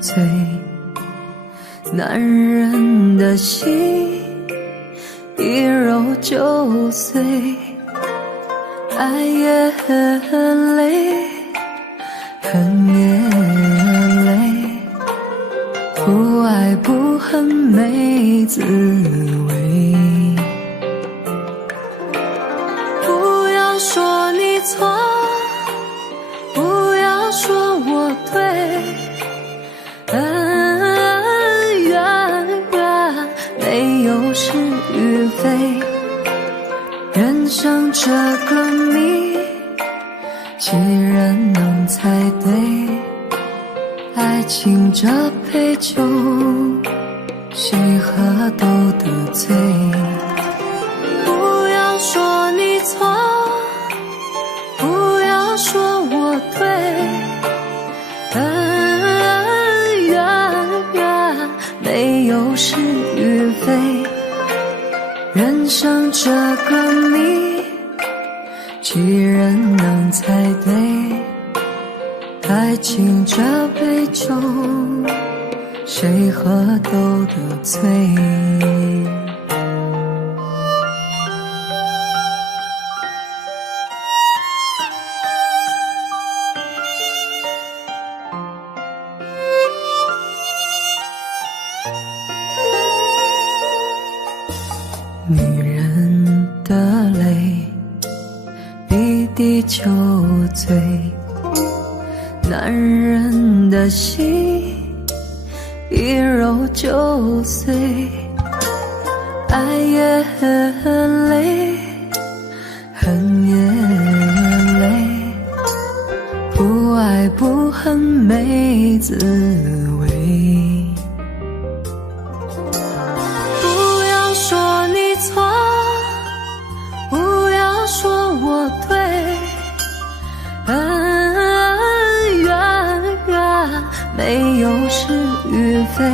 醉，男人的心一揉就碎，爱也很累，恨也累，不爱不恨没滋味。不要说你错，不要说我对，恩怨没有是与非，人生这个谜，几人能猜对？爱情这杯酒，谁喝都得醉。不要说你错，不要说我对，恩怨没有是与非，人生这个谜，几人能猜对？爱情这杯酒，谁喝都得醉。女人的泪一滴就醉，男人的心一揉就碎，爱也很累，恨也累，不爱不恨没滋味。不要说你错，不要说我对，恩怨没有是与非，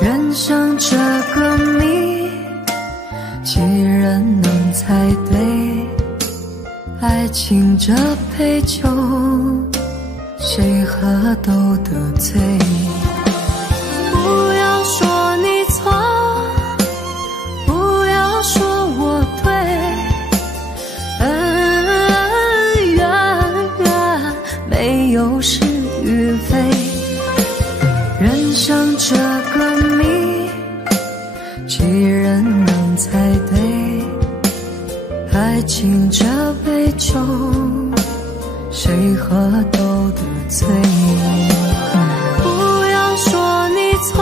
人生这个谜，几人能猜对？爱情这杯酒，谁喝都得醉。不要说你错，不要说我对，恩怨没有是与非，人生这个谜，几人能猜对？爱情这杯酒，谁喝都得醉。不要说你错，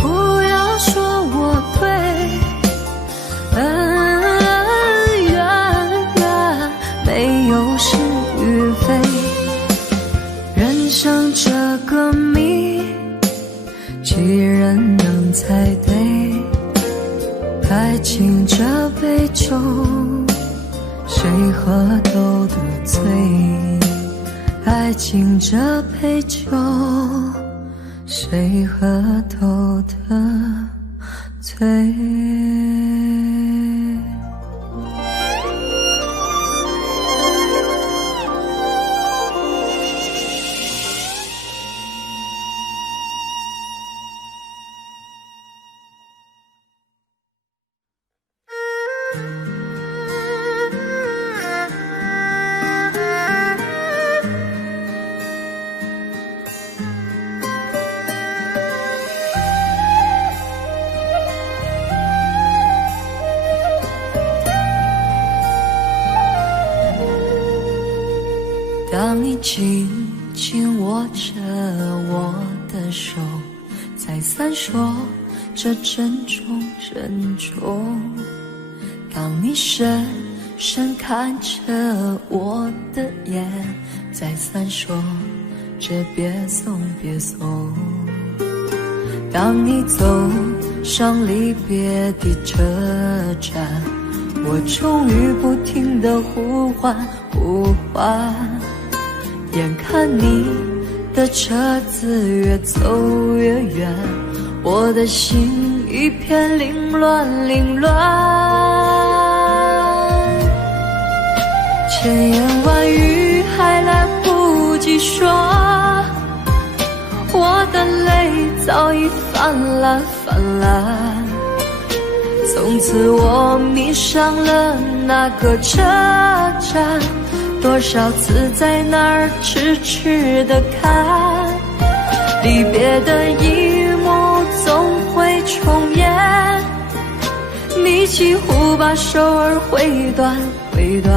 不要说我对，恩怨没有是与非，人生这个谜，几人能猜对？爱情这杯酒，谁喝都得醉。爱情这杯酒，谁喝都得醉。当你紧紧握着我的手，再三说着珍重珍重。当你深深看着我的眼，再三说着别送别送。当你走上离别的车站，我终于不停地呼唤呼唤。眼看你的车子越走越远，我的心一片凌乱凌乱。千言万语还来不及说，早已泛滥泛滥。从此我迷上了那个车站，多少次在那儿痴痴地看，离别的一幕总会重演，你几乎把手儿挥断挥断。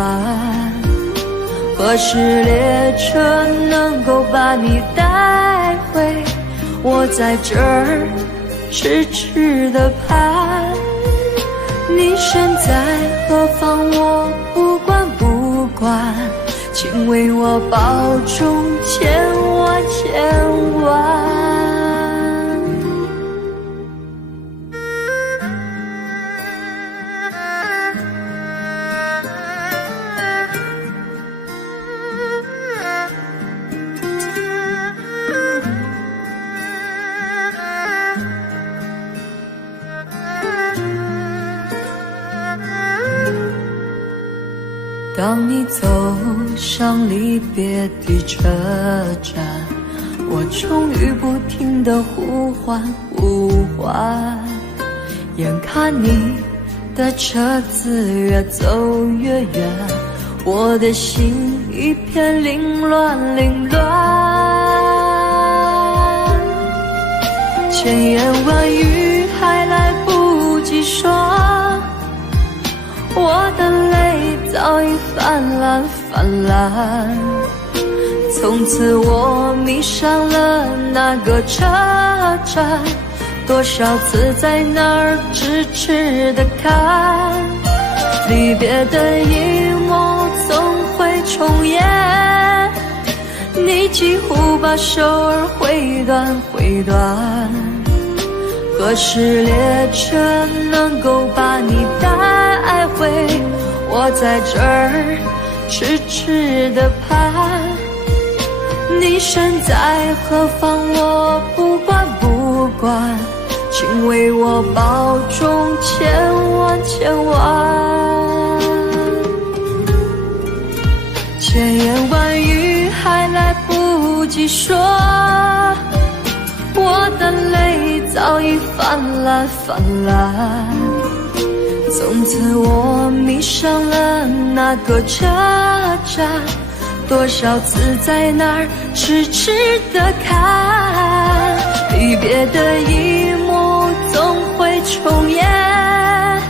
何时列车能够把你带回？我在这儿痴痴地盼，你身在何方我不管不管，请为我保重千万千万。当你走上离别的车站，我终于不停地呼唤呼唤，眼看你的车子越走越远，我的心一片凌乱凌乱。千言万语还来不及说，我的泪早已泛滥泛滥。从此我迷上了那个车站，多少次在那儿痴痴地看，离别的一幕总会重演，你几乎把手儿挥断挥断。何时列车能够把你带回？我在这儿痴痴地盼，你身在何方我不管不管，请为我保重千万千万。千言万语还来不及说，我的泪早已泛滥泛滥。从此我迷上了那个车站，多少次在那儿痴痴地看，离别的一幕总会重演，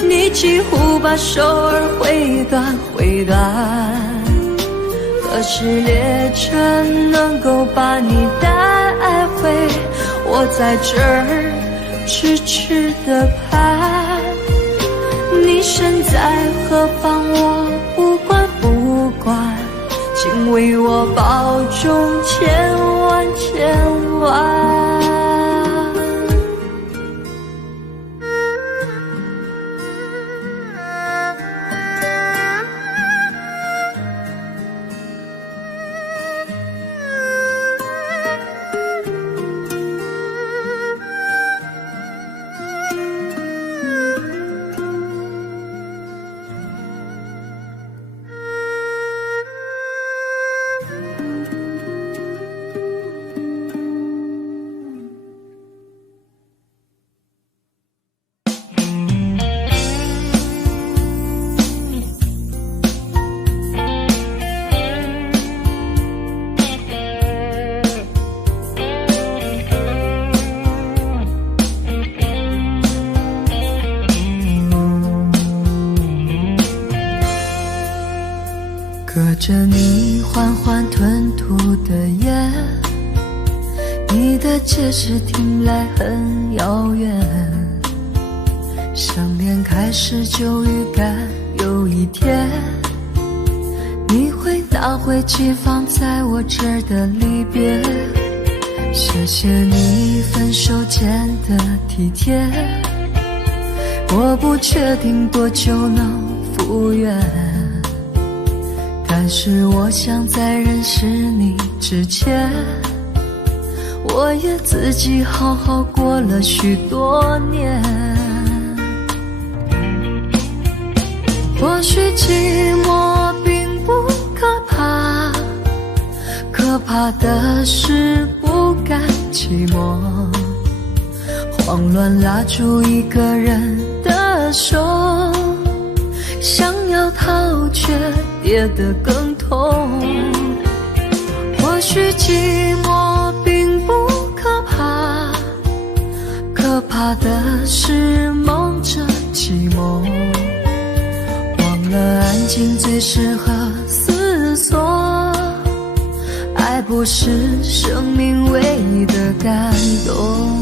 你几乎把手儿挥断挥断。何时列车能够把你带回？我在这儿痴痴地盼，你身在何方我不管不管，请为我保重千万千万。隔着你缓缓吞吐的烟，你的戒指听来很遥远，相恋开始就预感有一天你会拿回寄放在我这儿的离别。谢谢你分手前的体贴，我不确定多久能复原，但是我想在认识你之前，我也自己好好过了许多年。或许寂寞并不可怕，可可怕的是不甘寂寞，慌乱拉住一个人的手，想要逃却跌得更痛。或许寂寞并不可怕，可怕的是忙着寂寞，忘了安静最适合思索。爱不是生命唯一的感动。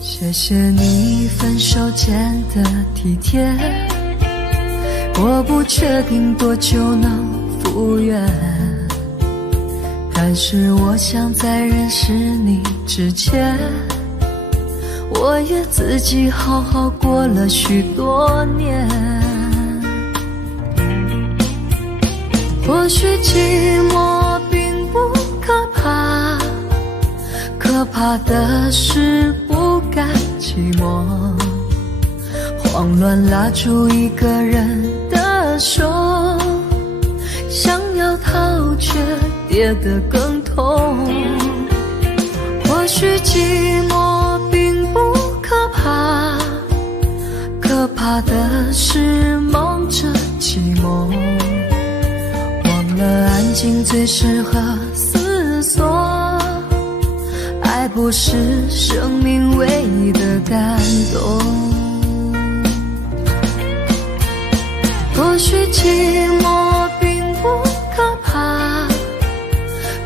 谢谢你分手前的体贴，我不确定多久能复原，但是我想在认识你之前，我也自己好好过了许多年。或许寂寞并不可怕，可怕的是不甘寂寞，慌乱拉住一个人的手，想要逃却跌得更痛。或许寂寞并不可怕，可怕的是忙着寂寞，忘了安静最适合思索。爱不是生命唯一的感动。或许寂寞并不可怕，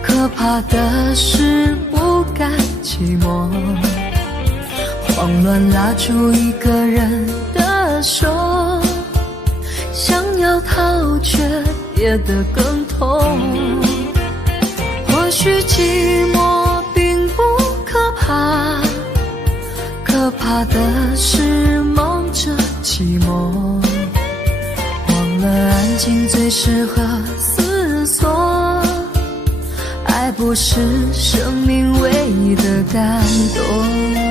可怕的是不甘寂寞，慌乱拉住一个人的手，想要逃却跌得更痛。或许寂寞并不可怕，可怕的是忙着寂寞，忘了安静最适合思索。爱不是生命唯一的感动。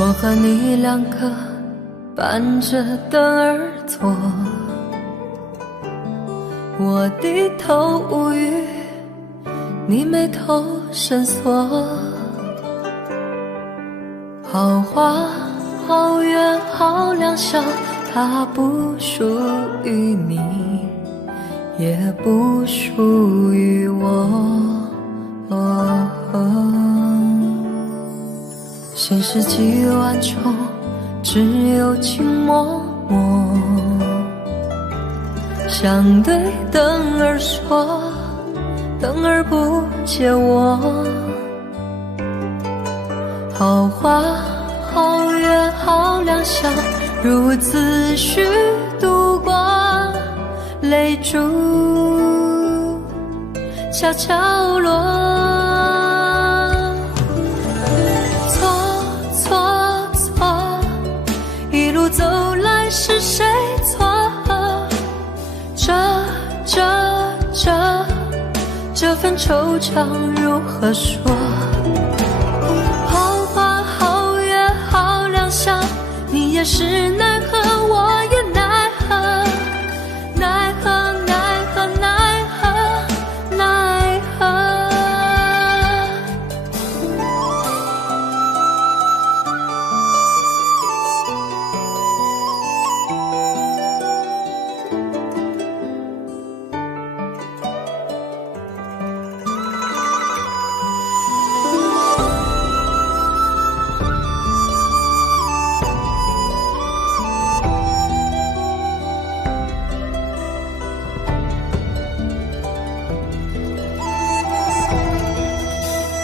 我和你两个伴着灯而坐，我低头无语，你眉头深锁。好花好月好良宵，它不属于你，也不属于我。现实几万重，只有情脉脉。想对灯儿说，灯儿不解我。好花好月好良宵，如此虚度过，泪珠悄悄落。份惆怅如何说？好花好月好良宵，你也是奈何，我也奈何，奈何奈何奈何奈何。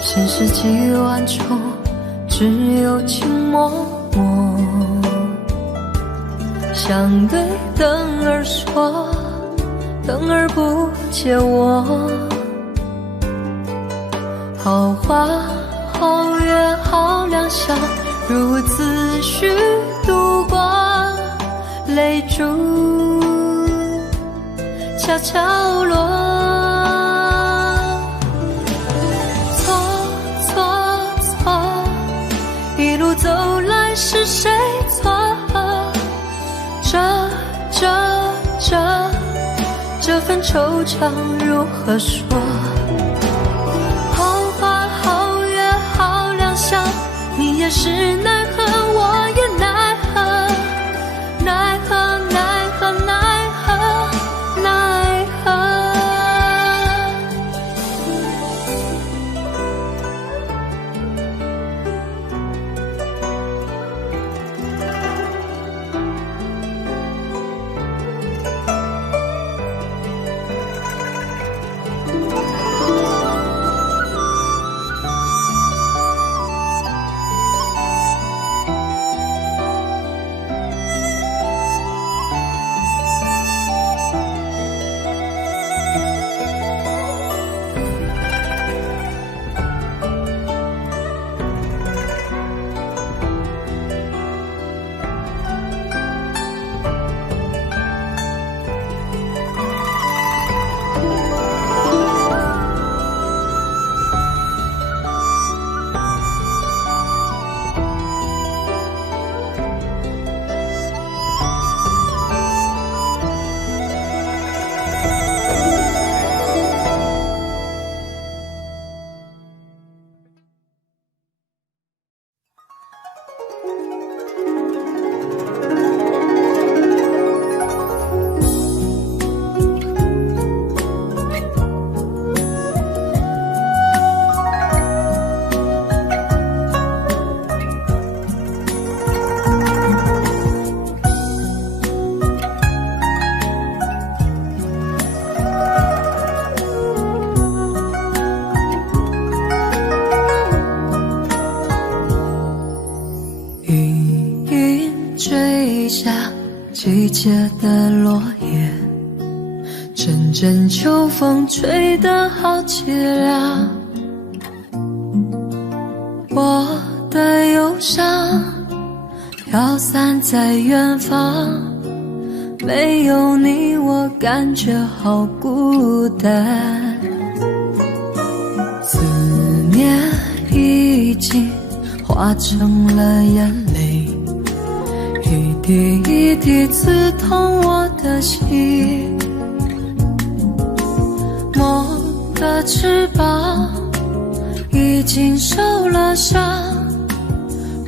现实几万重，只有情脉脉。想对灯儿说，灯儿不解我。好花好月好良宵，如此虚度过，泪珠悄悄落。一路走来是谁错？这份惆怅如何说？好花好月好良宵，你也是奈何，我也奈何，奈何奈何奈何奈何。季节的落叶，阵阵秋风吹得好凄凉。我的忧伤飘散在远方，没有你我感觉好孤单。思念已经化成了眼泪，一滴一滴刺痛我的心。梦的翅膀已经受了伤，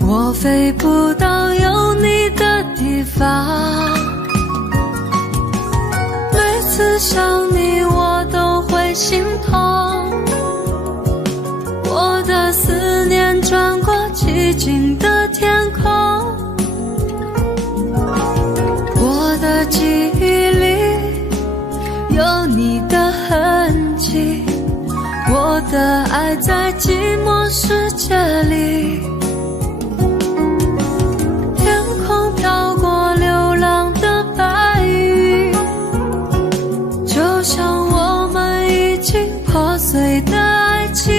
我飞不到有你的地方。每次想你我都会心痛，我的思念穿过寂静的天空，我的记忆里有你的痕迹，我的爱在寂寞世界里。天空飘过流浪的白云，就像我们已经破碎的爱情。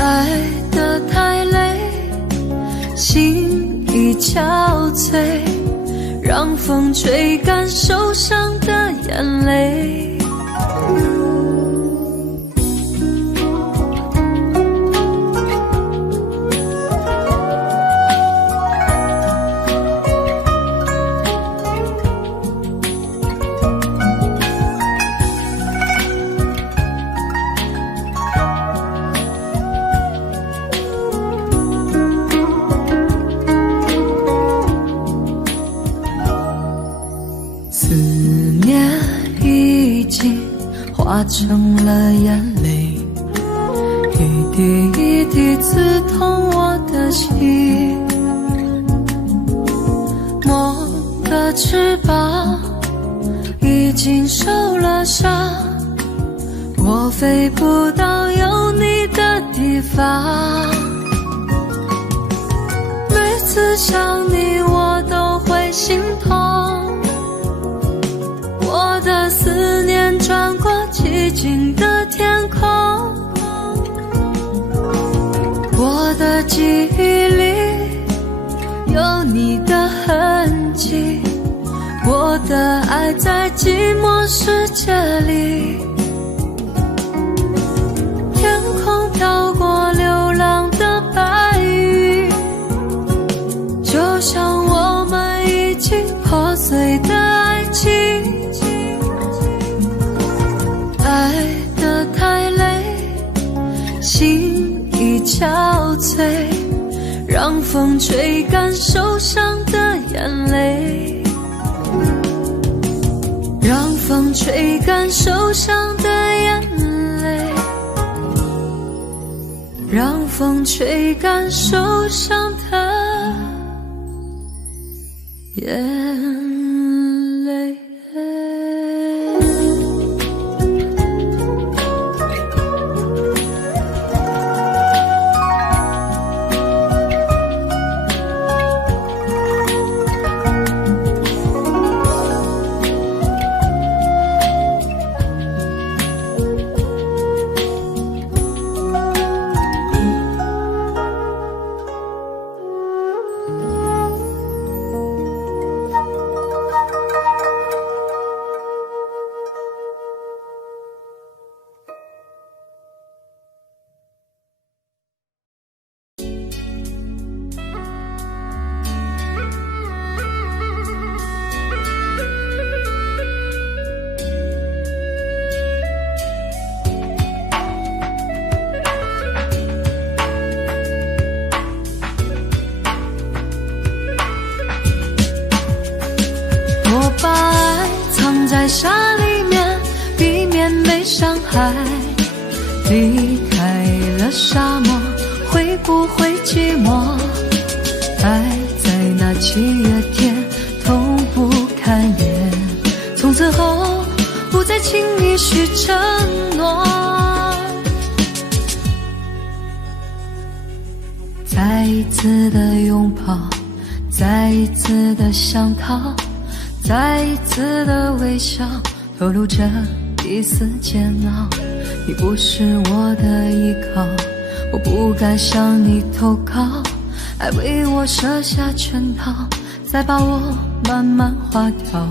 爱得太累，心已憔悴，让风吹干受伤的眼泪。化成了眼泪，一滴一滴刺痛我的心。梦的翅膀已经受了伤，我飞不到有你的地方。每次想你我都会心痛，我的思念穿过寂静的天空，我的记忆里有你的痕迹，我的爱在寂寞世界里。天空飘过流浪的白云，就像我们已经破碎的爱情。爱得太累，心已憔悴，让风吹干受伤的眼泪，让风吹干受伤的眼泪，让风吹干受伤的眼泪。把爱藏在沙里面，避免被伤害。离开了沙漠，会不会寂寞？爱在那7月天，痛不堪言。从此后，不再轻易许承诺。再一次的拥抱，再一次的想逃，再一次的微笑，透露着一丝煎熬。你不是我的依靠，我不敢向你投靠，爱为我设下圈套，再把我慢慢划掉。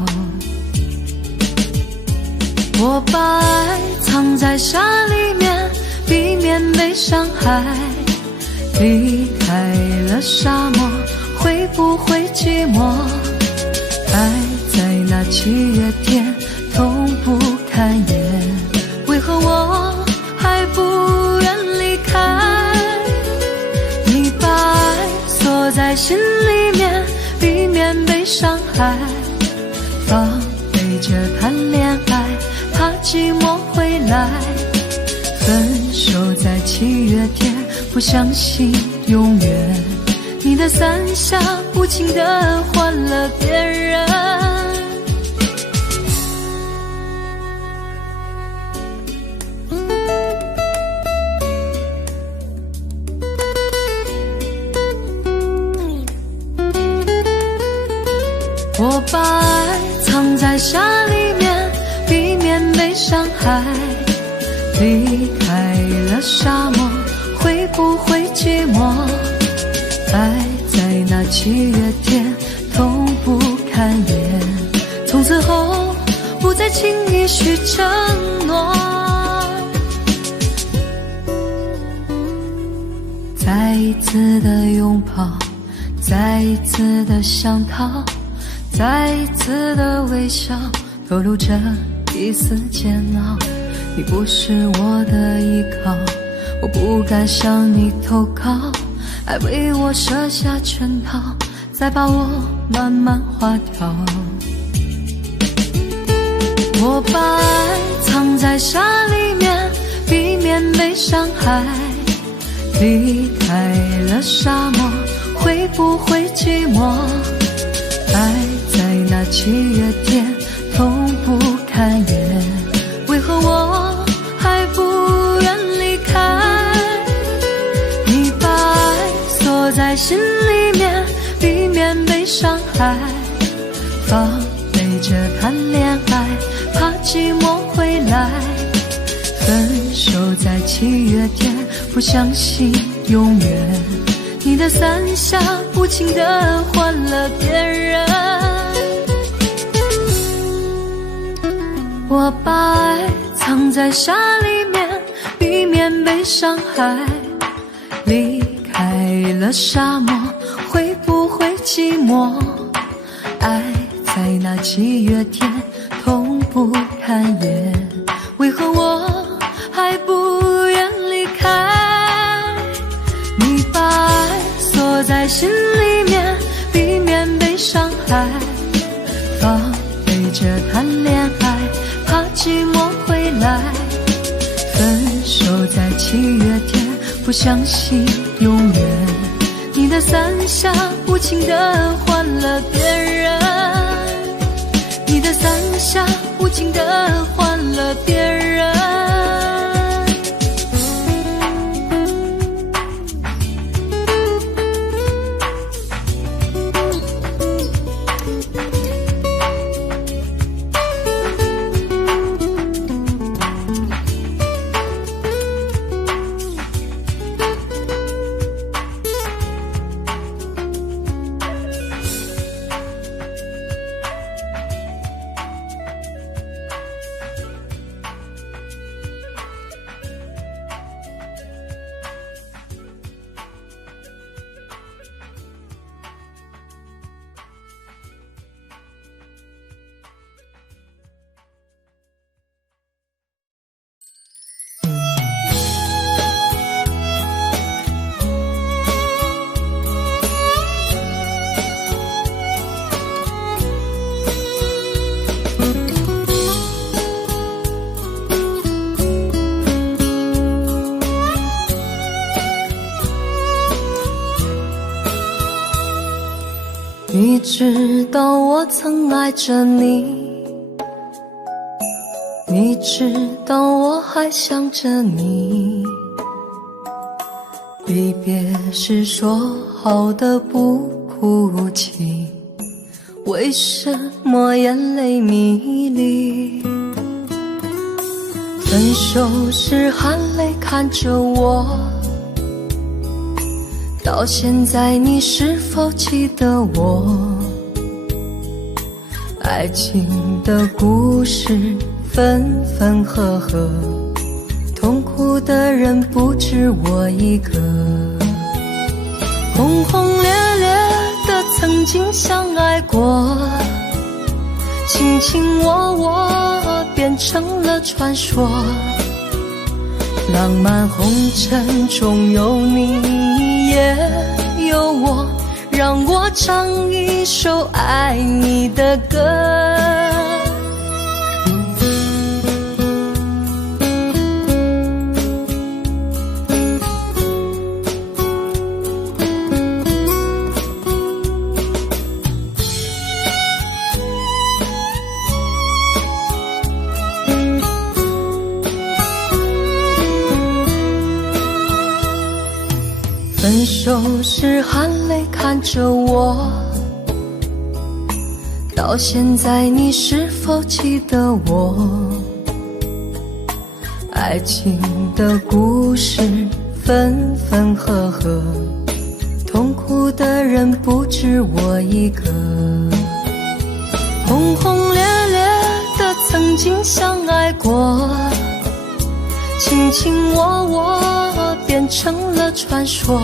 我把爱藏在沙里面，避免被伤害。离开了沙漠，会不会寂寞？爱在那7月天，痛不堪言。为何我还不愿离开？你把爱锁在心里面，避免被伤害。防备着谈恋爱，怕寂寞会来。分手在7月天，不相信永远。你的伞下无情地换了别人。我把爱藏在沙里面，避免被伤害。离开了沙漠，会不会寂寞？爱在那7月天，痛不堪言。从此后，不再轻易许承诺。再一次的拥抱，再一次的想逃，再一次的微笑，透露着一丝煎熬。你不是我的依靠，我不敢向你投靠，爱为我设下圈套，再把我慢慢划掉。我把爱藏藏在沙里面，避免被伤害。离开了沙漠，会不会寂寞？爱在那7月天，痛不堪言。为何我还不愿离开？你把爱锁在心里面，避免被伤害。防备着谈恋爱，怕寂寞回来。分手在7月天，不相信永远。你的伞下无情地换了别人。我把爱藏在沙里面，避免被伤害。离开了沙漠，会不会寂寞？爱在那7月天，痛不堪言。为何我还不愿离开？你把爱锁在心里面，避免被伤害。防备着谈恋爱，怕寂寞回来。分手在7月天，不相信永远。你的伞下无情地换了别人。你的伞下无情地换了别人。你知道我曾爱着你，你知道我还想着你。离别时说好的不哭泣，为什么眼泪迷离？分手时含泪看着我，到现在你是否记得我？爱情的故事分分合合，痛苦的人不止我一个。轰轰烈烈的曾经相爱过，卿卿我我变成了传说。浪漫红尘中有你也有我，让我唱一首爱你的歌。分手时含泪看着我，到现在你是否记得我？爱情的故事分分合合，痛苦的人不止我一个。轰轰烈烈的曾经相爱过，卿卿我我变成了传说。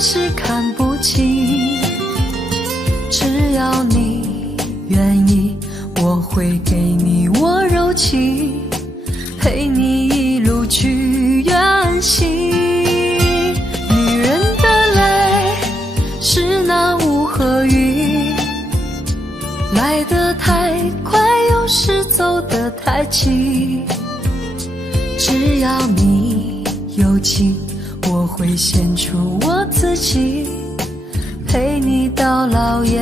是看不清。只要你愿意，我会给你我柔情，陪你一路去远行。女人的泪是那雾和雨，来得太快，有时走得太急。只要你有情，我会献出我自己，陪你到老也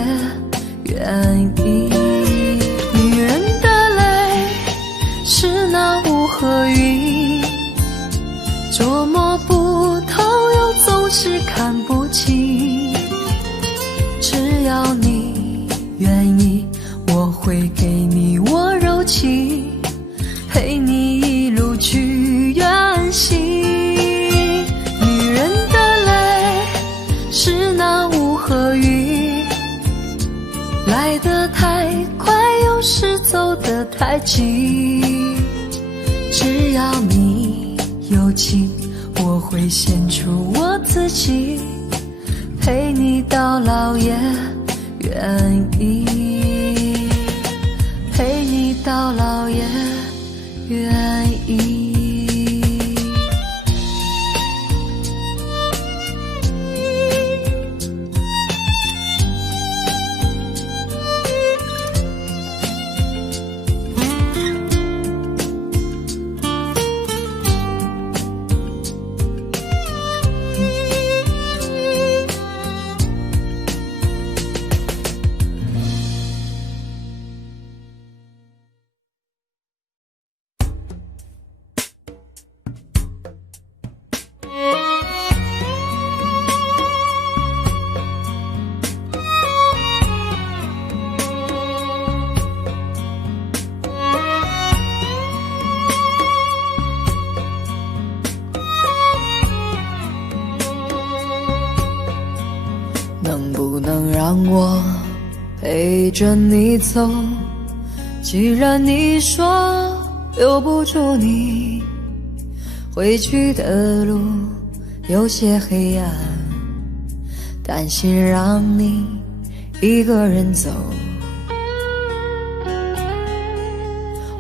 愿意。女人的泪是那雾和云，捉摸不透又总是看不清。只要你愿意，我会给你我柔情，陪你一路去远行。女人的泪是那雾和雨，来得太快，有时走得太急。只要你有情，我会献出我自己，陪你到老也愿意，陪你到老也愿意。能不能让我陪着你走？既然你说留不住你，回去的路有些黑暗，担心让你一个人走。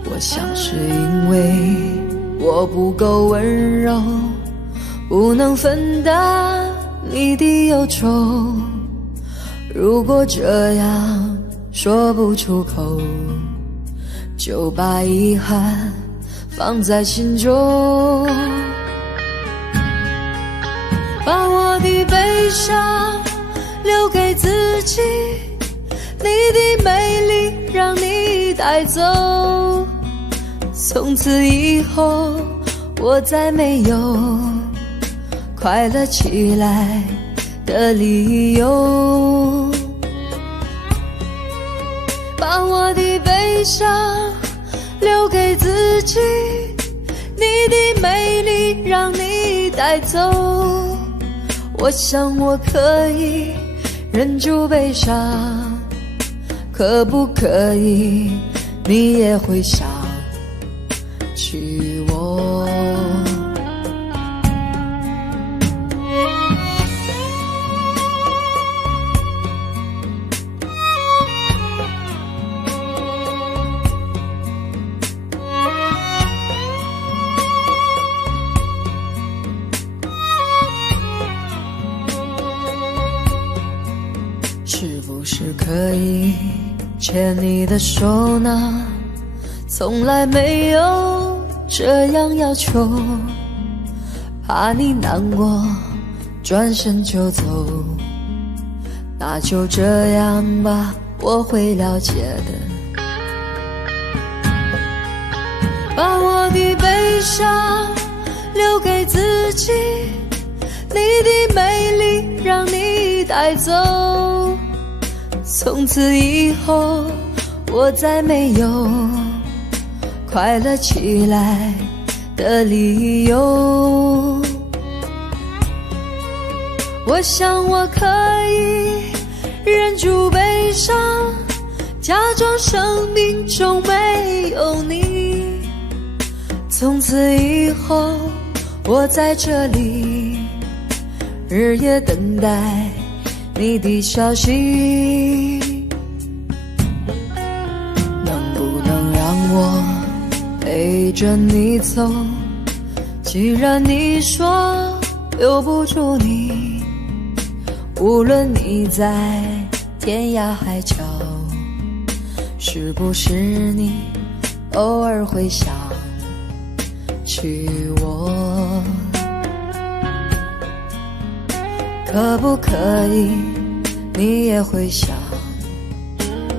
我想是因为我不够温柔，不能分担你的忧愁。如果这样说不出口，就把遗憾放在心中。把我的悲伤留给自己，你的美丽让你带走。从此以后我再没有快乐起来的理由。把我的悲伤留给自己，你的美丽让你带走。我想我可以忍住悲伤，可不可以你也会想起我？是不是可以牵你的手呢？从来没有这样要求，怕你难过转身就走。那就这样吧，我会了解的。把我的悲伤留给自己，你的美丽让你带走。从此以后我再没有快乐起来的理由。我想我可以忍住悲伤，假装生命中没有你。从此以后我在这里日夜等待你的消息。能不能让我陪着你走？既然你说留不住你，无论你在天涯海角，是不是你偶尔会想起我？可不可以你也会想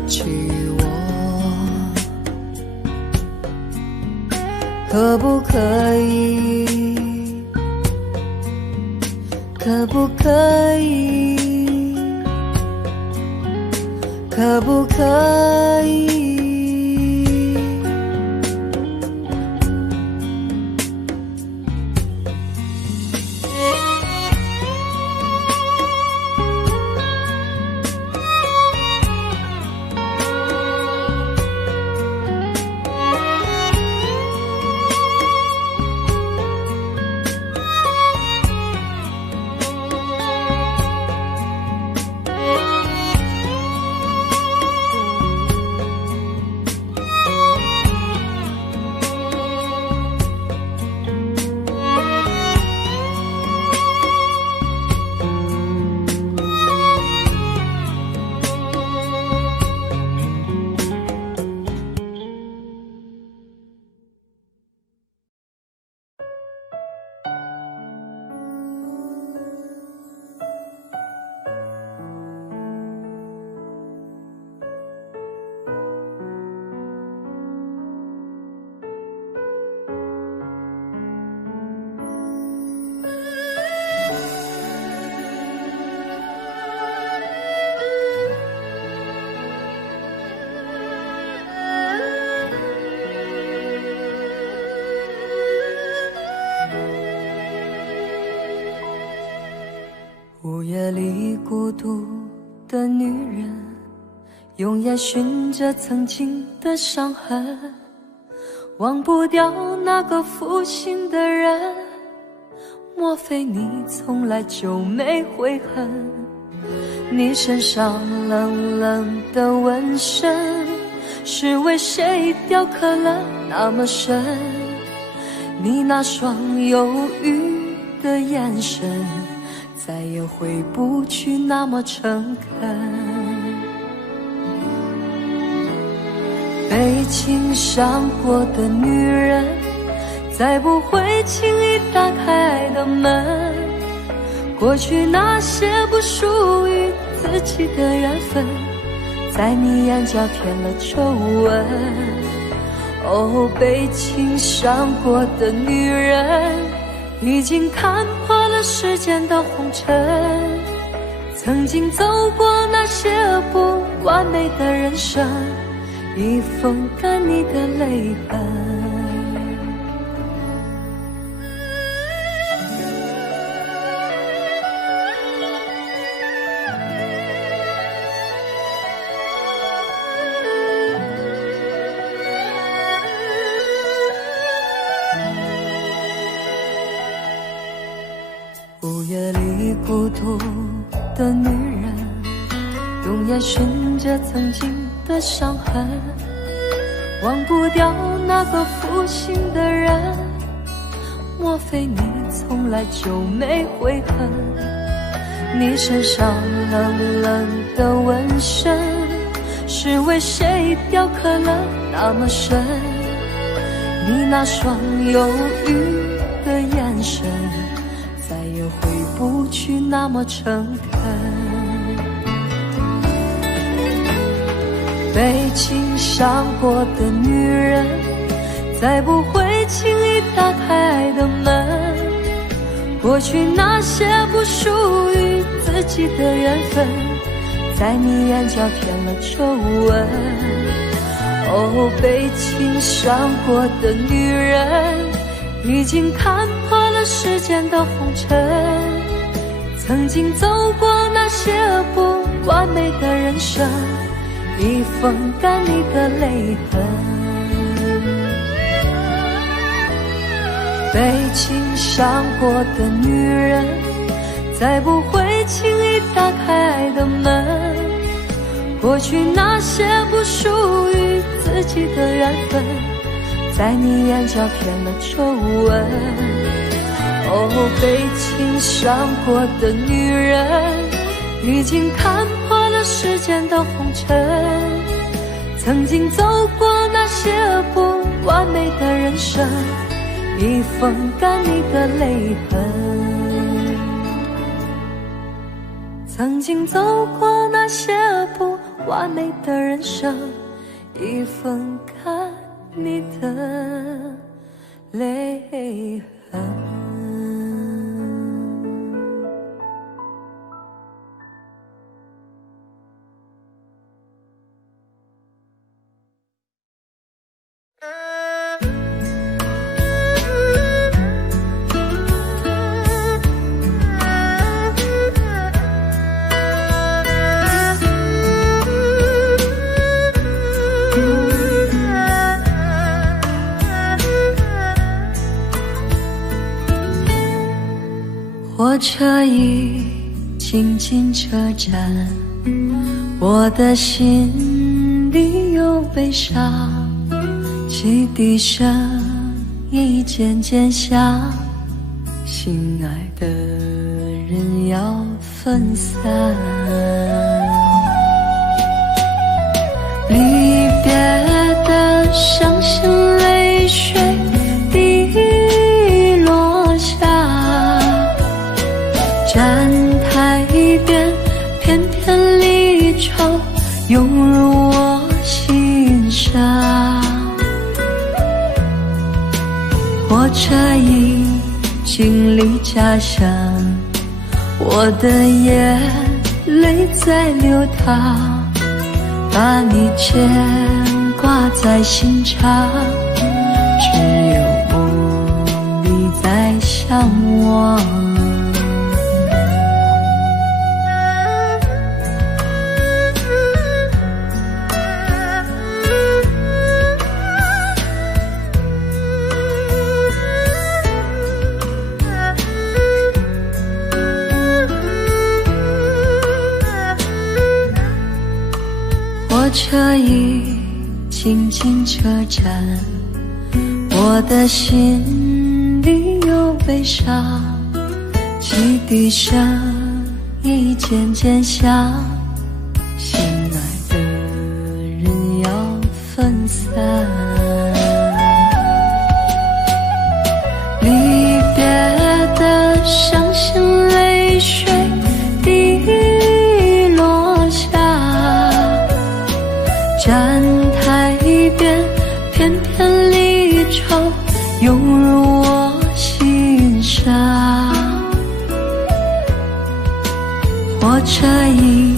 起我？可不可以？可不可以？可不可以？午夜里孤独的女人，用眼寻着曾经的伤痕，忘不掉那个负心的人。莫非你从来就没悔恨？你身上冷冷的纹身，是为谁雕刻了那么深？你那双忧郁的眼神，再也回不去那么诚恳。被情伤过的女人，再不会轻易打开爱的门。过去那些不属于自己的缘分，在你眼角添了皱纹。哦，被情伤过的女人，已经看破了世间的红尘，曾经走过那些不完美的人生，已风干你的泪痕。午夜里孤独的女人，用眼寻着曾经的伤痕，忘不掉那个负心的人。莫非你从来就没悔恨？你身上冷冷的纹身，是为谁雕刻了那么深？你那双忧郁的眼神，再也回不去那么诚恳。被情伤过的女人，再不会轻易打开爱的门。过去那些不属于自己的缘分，在你眼角添了皱纹。哦，被情伤过的女人，已经看破了世间的红尘，曾经走过那些不完美的人生，已风干你的泪痕。被情伤过的女人，再不会轻易打开爱的门。过去那些不属于自己的缘分，在你眼角添了皱纹。哦，被情伤过的女人，已经看破了世间的红尘。曾经走过那些不完美的人生，已风干你的泪痕。曾经走过那些不完美的人生，已风干你的泪痕。火车已经进车站，我的心里有悲伤，汽笛声已渐渐响，心爱的人要分散。离别的伤心泪水滴落下，站台边片片离愁涌入我心上。火车已经离家乡，我的眼泪在流淌，把你牵挂在心上，只有梦里在向往。火车已经进车站，我的心里有悲伤，汽笛声已渐渐响，心爱的人要分散。离别的伤心泪水滴落下，站台边片片离愁涌入我心上。火车已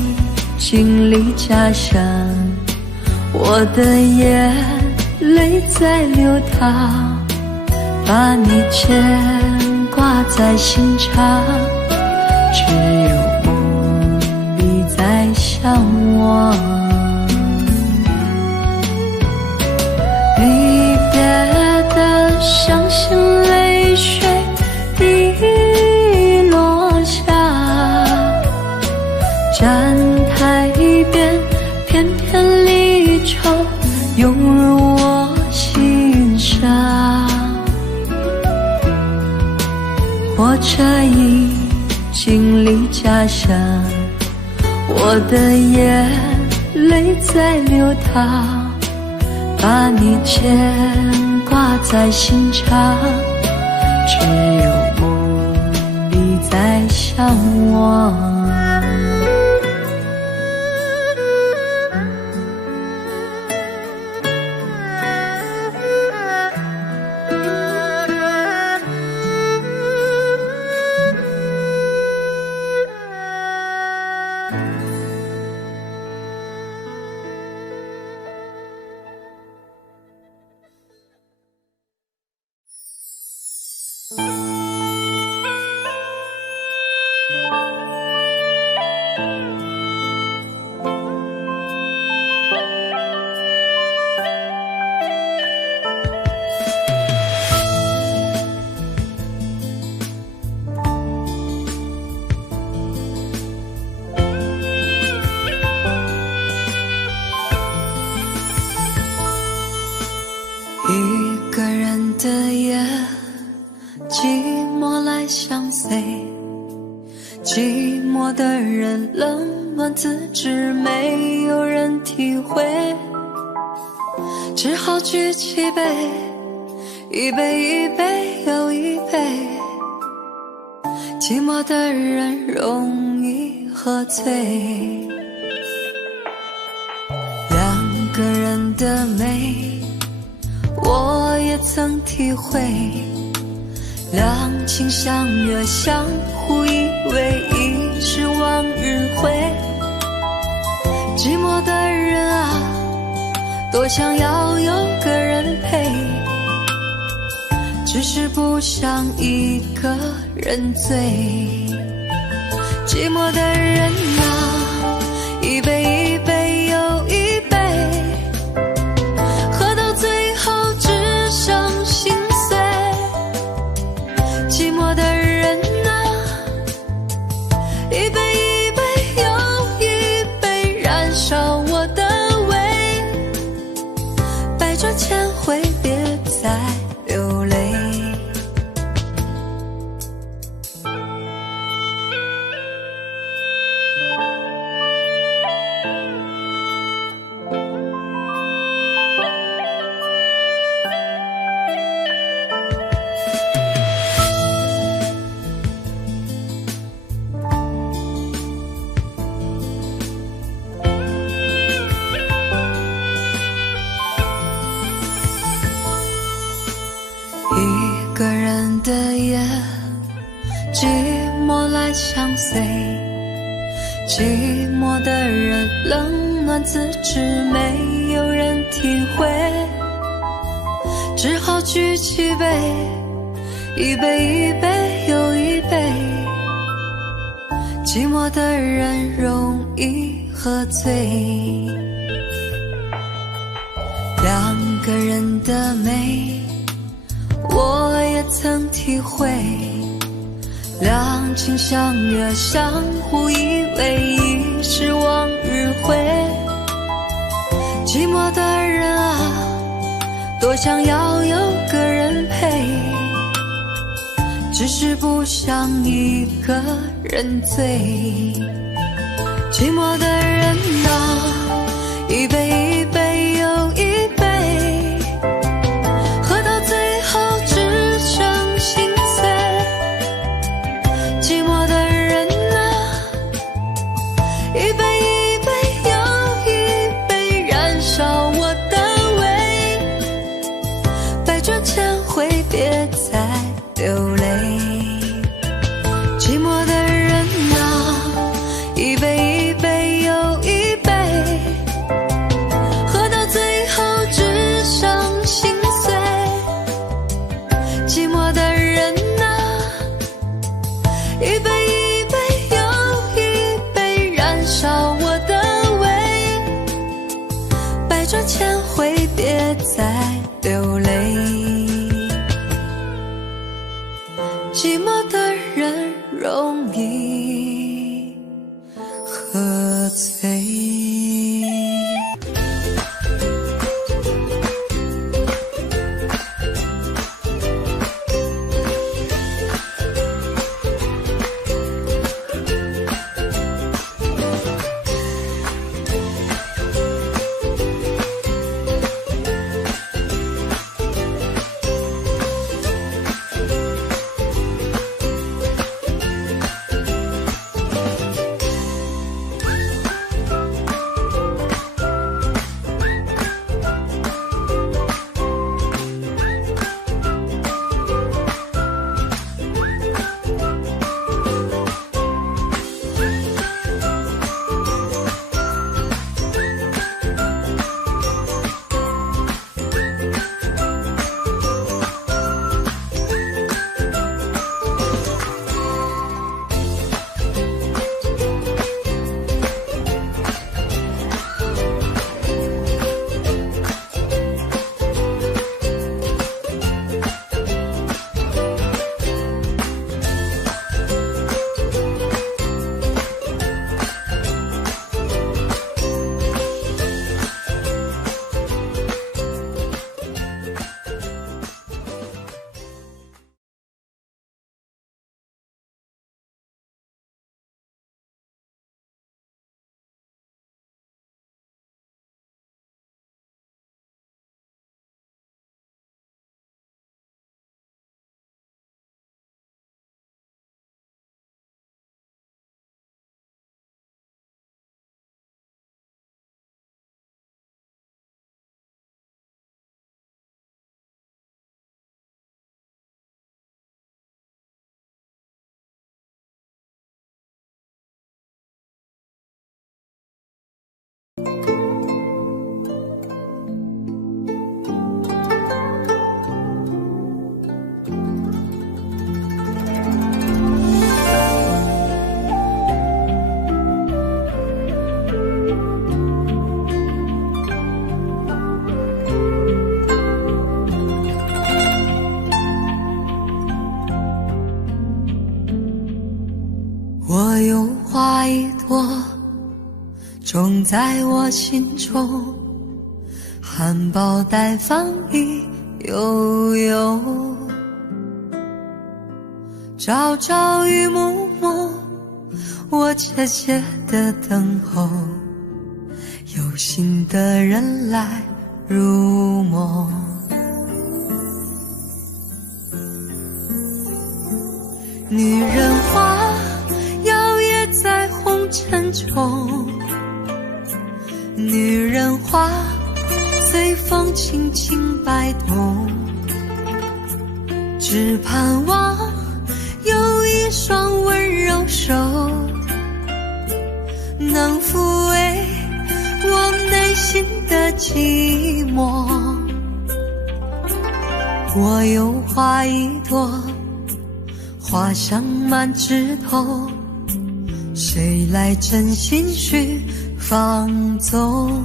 经离家乡，我的眼泪在流淌，把你牵挂在心上，只有梦里在向往。离别的伤心泪水滴落下，站台边片片离愁涌入我心上。火车已经离家乡，我的眼泪在流淌，把你牵挂在心上，只有梦里在向往。寂寞来相随，寂寞的人冷暖自知，没有人体会，只好举起杯，一杯一杯又一杯，寂寞的人容易喝醉。两个人的美我也曾体会，两情相悦，相互依偎，已是往日回。寂寞的人啊，多想要有个人陪，只是不想一个人醉。寂寞的人啊，一杯一杯又一杯，喝到最后只剩心碎。寂寞的人啊，一杯一杯又一杯，燃烧我的胃，百转千回别再流泪。一个人的夜，寂寞来相随，寂寞的人冷暖自知，没有人体会，只好举起杯，一杯一杯又一杯，寂寞的人容易喝醉。两个人的美我也曾体会，两情相悦，相互依偎，已是往日回。寂寞的人啊，多想要有个人陪，只是不想一个人醉。寂寞的人啊，一杯一杯又一杯，喝到最后只剩心碎。寂寞的人啊，一杯一杯又一杯，燃烧我的胃，百转千回别再流泪。寂寞的人啊，一杯一杯又一杯，喝到最后只剩心碎。寂寞的人啊，一杯一杯又一杯，燃烧我的胃，百转千回别再流泪。寂寞的人容易喝醉。我有花一朵，种在我心中，含苞待放一悠悠，朝朝与暮暮，我切切地等候，有心的人来入梦。女人花摇曳在红尘中，女人花随风轻轻摆动，只盼望有一双温柔手，能抚慰我内心的寂寞。我有花一朵，花香满枝头，谁来真心去放纵？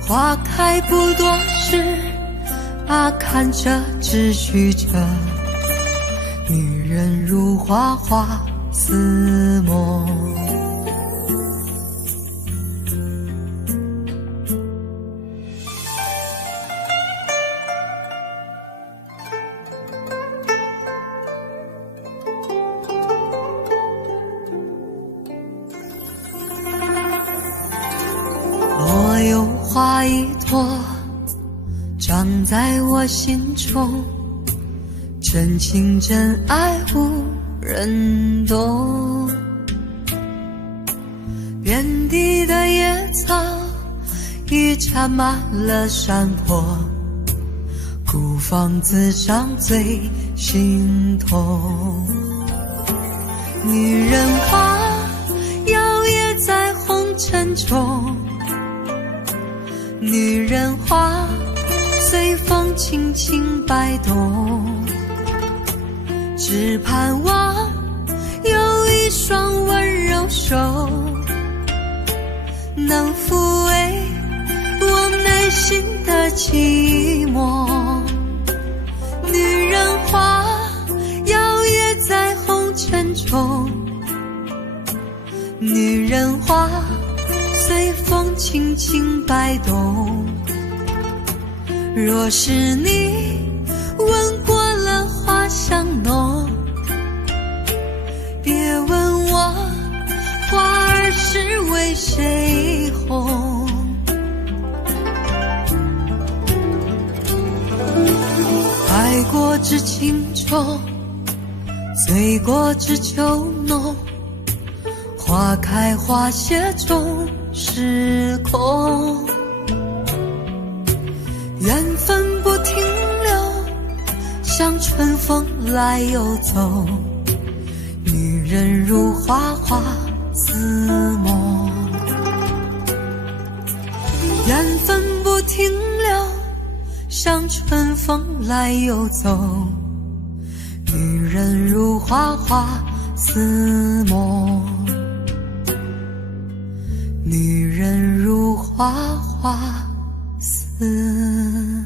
花开不多时，看着只许着女人如花花似梦。我有花一朵，长在我心中，真情真爱无人懂。遍地的野草已插满了山坡，孤芳自赏最心痛。女人花摇曳在红尘中，女人花随风轻轻摆动，只盼望有一双温柔手，能抚慰我内心的寂寞。女人花摇曳在红尘中，女人花随风轻轻摆动。若是你闻过了花香浓，别问我花儿是为谁红。爱过知情重，醉过知酒浓，花开花谢终是空。缘分不停留，像春风来又走，女人如花花似梦。缘分不停留，像春风来又走，女人如花花似梦。女人如花花似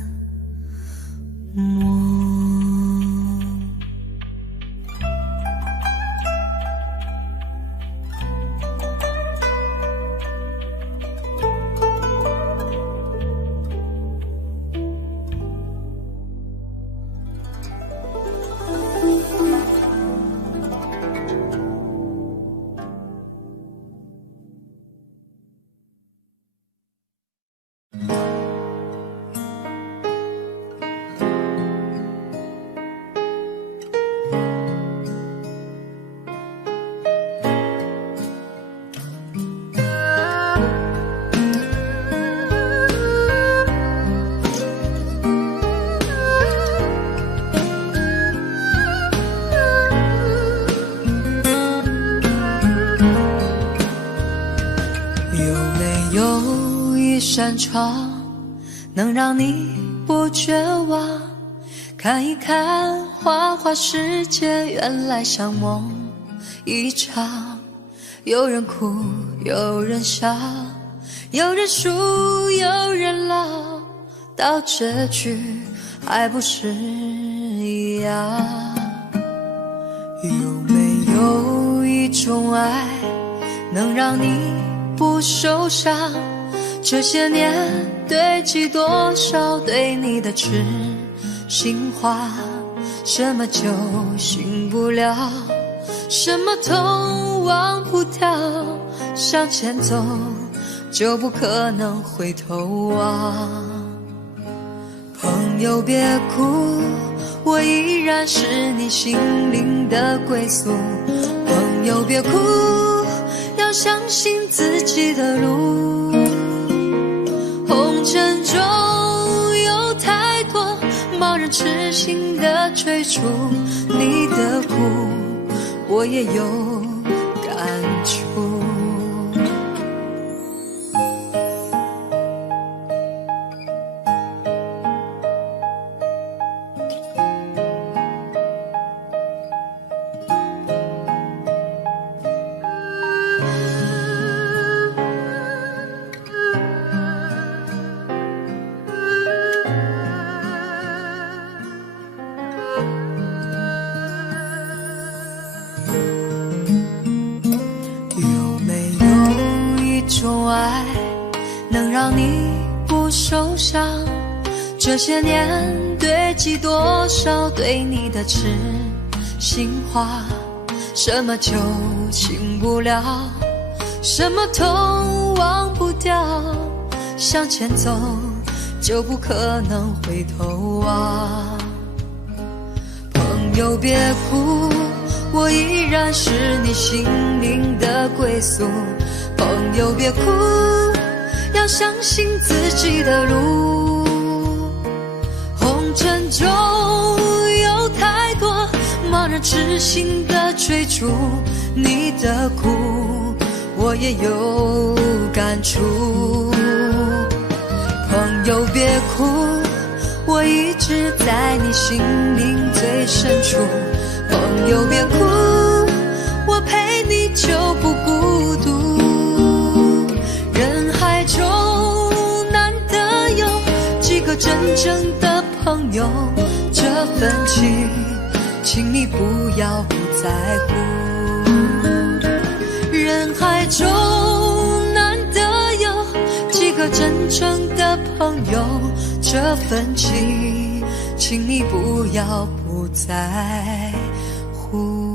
梦。扇窗能让你不绝望，看一看花花世界，原来像梦一场。有人哭，有人笑，有人输，有人老，到结局还不是一样。有没种爱能让你不受伤？这些年堆积多少对你的痴心话？什么酒醒不了，什么痛忘不掉，向前走就不可能回头望。朋友别哭，我依然是你心灵的归宿。朋友别哭，要相信自己的路。红尘中有太多盲人痴心的追逐，你的苦我也有感触。种爱能让你不受伤，这些年堆积多少对你的痴心话？什么酒醒不了，什么痛忘不掉，向前走就不可能回头望。朋友别哭，我依然是你心灵的归宿。朋友别哭，要相信自己的路。红尘中有太多盲人痴心的追逐，你的苦我也有感触。朋友别哭，我一直在你心灵最深处。朋友别哭，我陪你就不孤独。人海中难得有几个真正的朋友，这份情请你不要不在乎。人海中难得有几个真正的朋友，这份情请你不要不在乎。